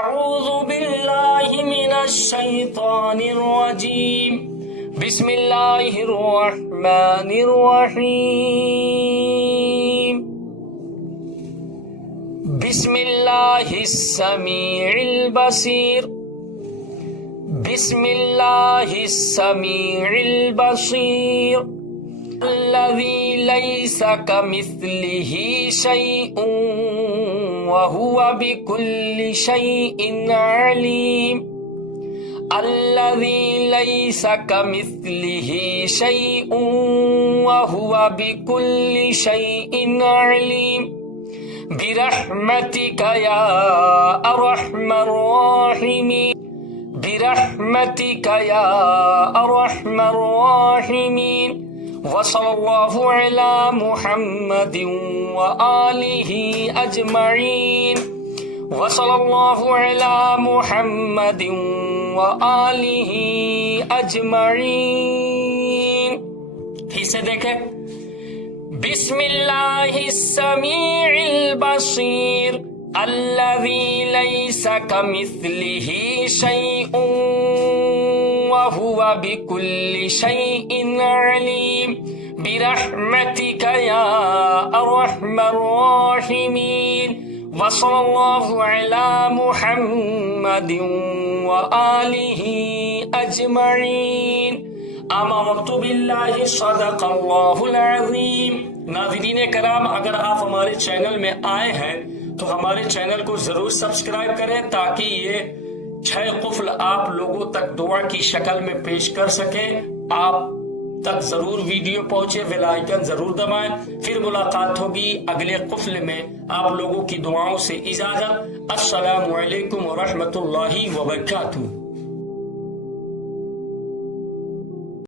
أعوذ بالله من الشيطان الرجيم بسم الله الرحمن الرحيم بسم الله السميع البصير بسم الله السميع البصير الذي ليس كمثله شيء وهو بكل شيء عليم الذي ليس كمثله شيء وهو بكل شيء عليم برحمتك يا أرحم الراحمين برحمتك يا أرحم الراحمين وصلى الله على محمد وآله أجمعين وصلى الله على محمد وآله أجمعين پھر سے دیکھیں بسم اللہ السمیع البصیر الذي ليس كمثله شيء وهو بكل شيء عليم برحمتك يا أرحم الراحمين وصلى الله على محمد وآله أجمعين آمنت بالله صدق الله العظيم ناظرین کرام، اگر آپ ہمارے چینل میں آئے ہیں تو ہمارے چینل کو ضرور سبسکرائب کریں تاکہ یہ 6 قفل آپ لوگوں تک دعا کی شکل میں پیش کر سکیں، آپ تک ضرور ویڈیو پہنچے، بیل آئیکن ضرور دبائیں۔ پھر ملاقات ہوگی اگلے قفل میں، آپ لوگوں کی دعاؤں سے اجازت۔ السلام علیکم ورحمۃ اللہ وبرکاتہ۔